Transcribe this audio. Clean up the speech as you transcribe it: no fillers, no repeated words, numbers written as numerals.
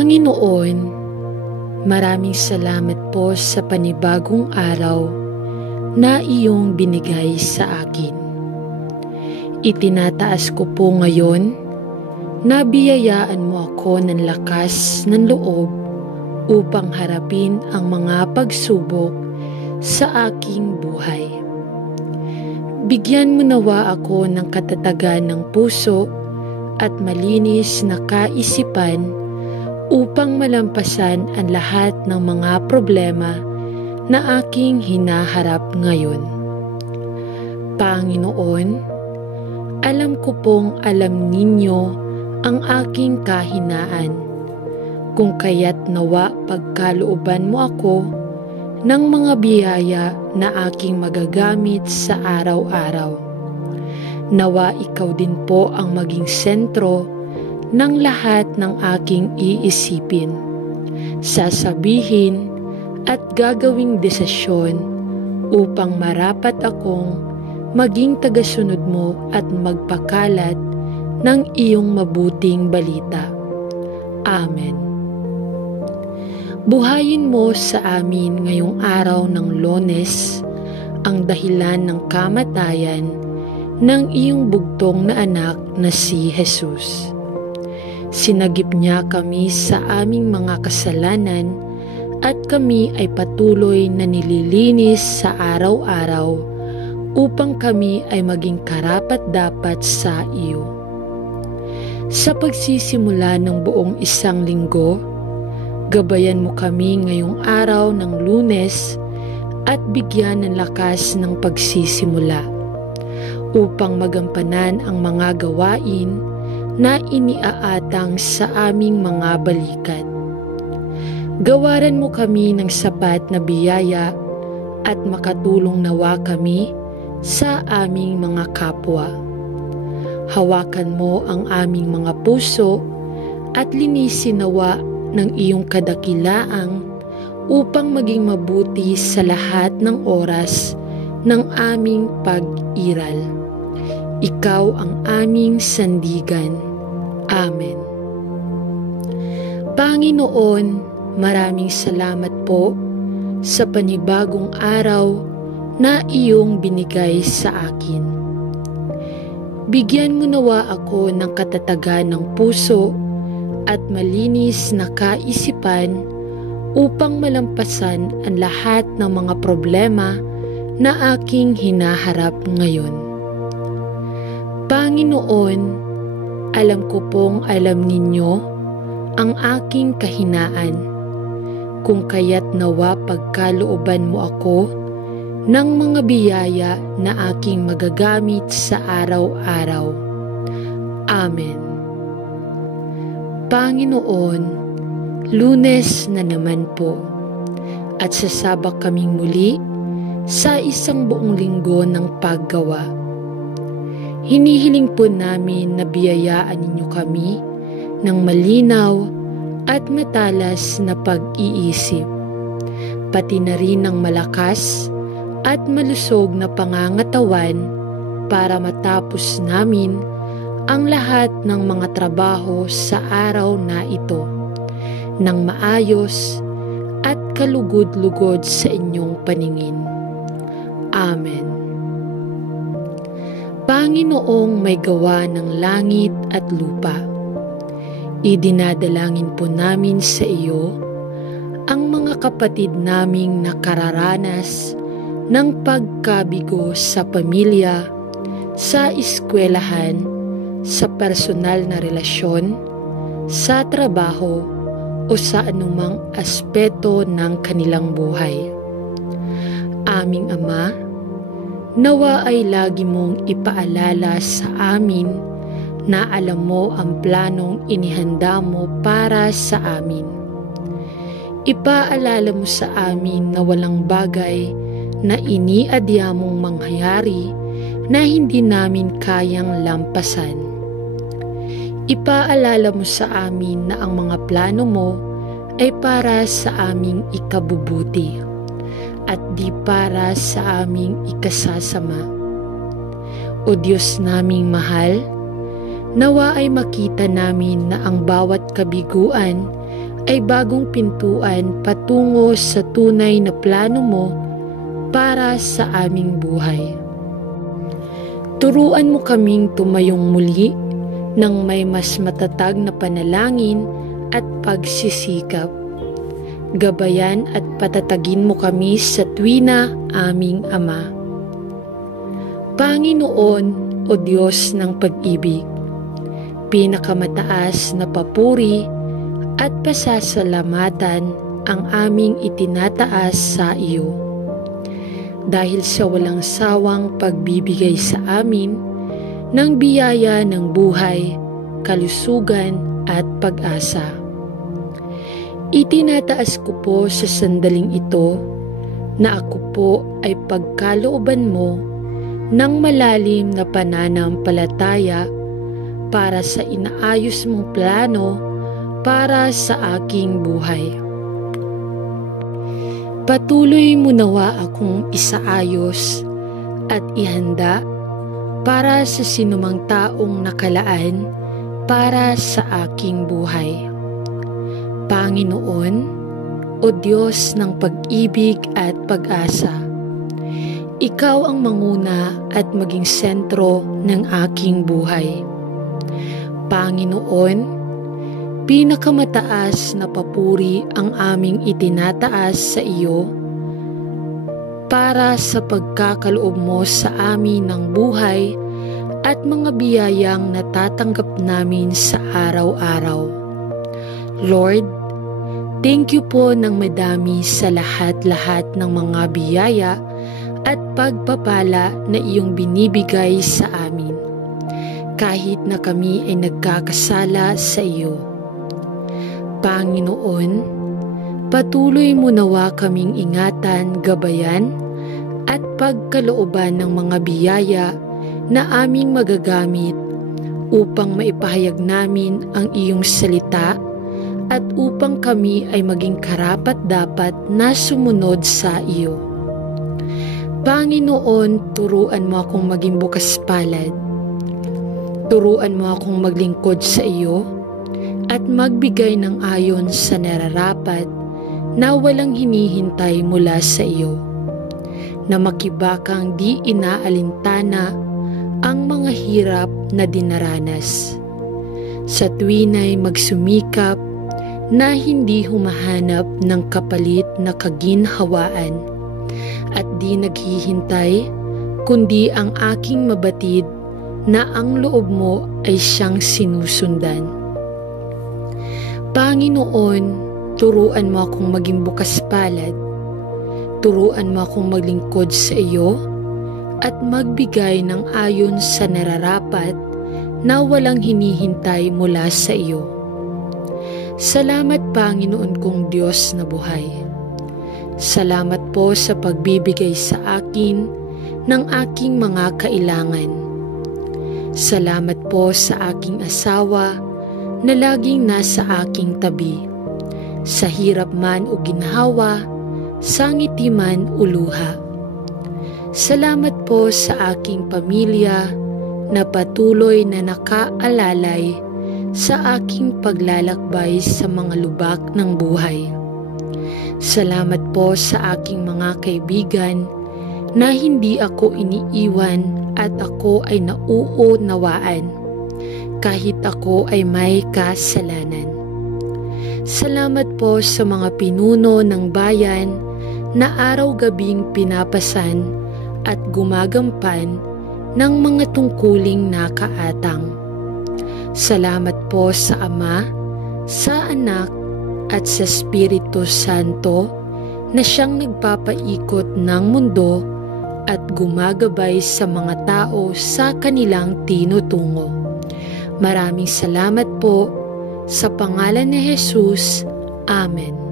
Panginoon, maraming salamat po sa panibagong araw na iyong binigay sa akin. Itinataas ko po ngayon na biyayaan mo ako ng lakas ng loob upang harapin ang mga pagsubok sa aking buhay. Bigyan mo nawa ako ng katatagan ng puso at malinis na kaisipan upang malampasan ang lahat ng mga problema na aking hinaharap ngayon. Panginoon, alam ko pong alam ninyo ang aking kahinaan, kung kaya't nawa pagkalooban mo ako ng mga biyaya na aking magagamit sa araw-araw. Nawa ikaw din po ang maging sentro ng lahat ng aking iisipin, sasabihin at gagawing desisyon upang marapat akong maging tagasunod mo at magpakalat ng iyong mabuting balita. Amen. Buhayin mo sa amin ngayong araw ng Lunes ang dahilan ng kamatayan ng iyong bugtong na anak na si Jesus. Sinagip niya kami sa aming mga kasalanan at kami ay patuloy na nililinis sa araw-araw upang kami ay maging karapat-dapat sa iyo. Sa pagsisimula ng buong isang linggo, gabayan mo kami ngayong araw ng Lunes at bigyan ng lakas ng pagsisimula upang magampanan ang mga gawain na iniaatang sa aming mga balikat. Gawaran mo kami ng sapat na biyaya at makatulong nawa kami sa aming mga kapwa. Hawakan mo ang aming mga puso at linisin nawa ng iyong kadakilaang upang maging mabuti sa lahat ng oras ng aming pag-iral. Ikaw ang aming sandigan. Amen. Panginoon, maraming salamat po sa panibagong araw na iyong binigay sa akin. Bigyan mo nawa ako ng katatagan ng puso at malinis na kaisipan upang malampasan ang lahat ng mga problema na aking hinaharap ngayon. Panginoon, alam ko pong alam ninyo ang aking kahinaan, kung kaya't nawa pagkalooban mo ako ng mga biyaya na aking magagamit sa araw-araw. Amen. Panginoon, Lunes na naman po at sasabak kaming muli sa isang buong linggo ng paggawa. Hinihiling po namin na biyayaan ninyo kami ng malinaw at matalas na pag-iisip, pati na rin ng malakas at malusog na pangangatawan para matapos namin ang lahat ng mga trabaho sa araw na ito ng maayos at kalugod-lugod sa inyong paningin. Amen. Panginoong may gawa ng langit at lupa, idinadalangin po namin sa iyo ang mga kapatid naming nakararanas ng pagkabigo sa pamilya, sa eskwelahan, sa personal na relasyon, sa trabaho o sa anumang aspeto ng kanilang buhay. Aming Ama, nawa ay lagi mong ipaalala sa amin na alam mo ang planong inihanda mo para sa amin. Ipaalala mo sa amin na walang bagay na iniadya mong mangyayari na hindi namin kayang lampasan. Ipaalala mo sa amin na ang mga plano mo ay para sa aming ikabubuti at di para sa aming ikasasama. O Diyos naming mahal, nawa ay makita namin na ang bawat kabiguan ay bagong pintuan patungo sa tunay na plano mo para sa aming buhay. Turuan mo kaming tumayong muli ng may mas matatag na panalangin at pagsisikap. Gabayan at patatagin mo kami sa tuwina, aming Ama. Panginoon o Diyos ng pag-ibig, pinakamataas na papuri at pasasalamatan ang aming itinataas sa iyo. Dahil sa walang sawang pagbibigay sa amin ng biyaya ng buhay, kalusugan at pag-asa. Itinataas ko po sa sandaling ito na ako po ay pagkalooban mo ng malalim na pananampalataya para sa inaayos mong plano para sa aking buhay. Patuloy mo nawa akong isaayos at ihanda para sa sinumang taong nakalaan para sa aking buhay. Panginoon o Diyos ng pag-ibig at pag-asa, Ikaw ang manguna at maging sentro ng aking buhay. Panginoon, pinakamataas na papuri ang aming itinataas sa iyo para sa pagkakaloob mo sa amin ng buhay at mga biyayang natatanggap namin sa araw-araw. Lord, thank you po ng madami sa lahat-lahat ng mga biyaya at pagpapala na iyong binibigay sa amin, kahit na kami ay nagkakasala sa iyo. Panginoon, patuloy mo nawa kaming ingatan, gabayan, at pagkalooban ng mga biyaya na aming magagamit upang maipahayag namin ang iyong salita at upang kami ay maging karapat-dapat na sumunod sa iyo. Panginoon, turuan mo akong maging bukas palad. Turuan mo akong maglingkod sa iyo at magbigay ng ayon sa nararapat na walang hinihintay mula sa iyo, na makibakang di inaalintana ang mga hirap na dinaranas. Sa tuwina'y magsumikap na hindi humahanap ng kapalit na kaginhawaan at di naghihintay kundi ang aking mabatid na ang loob mo ay siyang sinusundan. Panginoon, turuan mo akong maging bukas palad. Turuan mo akong maglingkod sa iyo at magbigay ng ayon sa nararapat na walang hinihintay mula sa iyo. Salamat, Panginoon kong Diyos na buhay. Salamat po sa pagbibigay sa akin ng aking mga kailangan. Salamat po sa aking asawa na laging nasa aking tabi, sa hirap man o ginhawa, sa ngiti man o luha. Salamat po sa aking pamilya na patuloy na nakaalalay sa aking paglalakbay sa mga lubak ng buhay. Salamat po sa aking mga kaibigan na hindi ako iniiwan at ako ay nauunawaan kahit ako ay may kasalanan. Salamat po sa mga pinuno ng bayan na araw-gabing pinapasan at gumagampan ng mga tungkuling nakaatang. Salamat po sa Ama, sa Anak, at sa Espiritu Santo na siyang nagpapaikot ng mundo at gumagabay sa mga tao sa kanilang tinutungo. Maraming salamat po sa pangalan ni Jesus. Amen.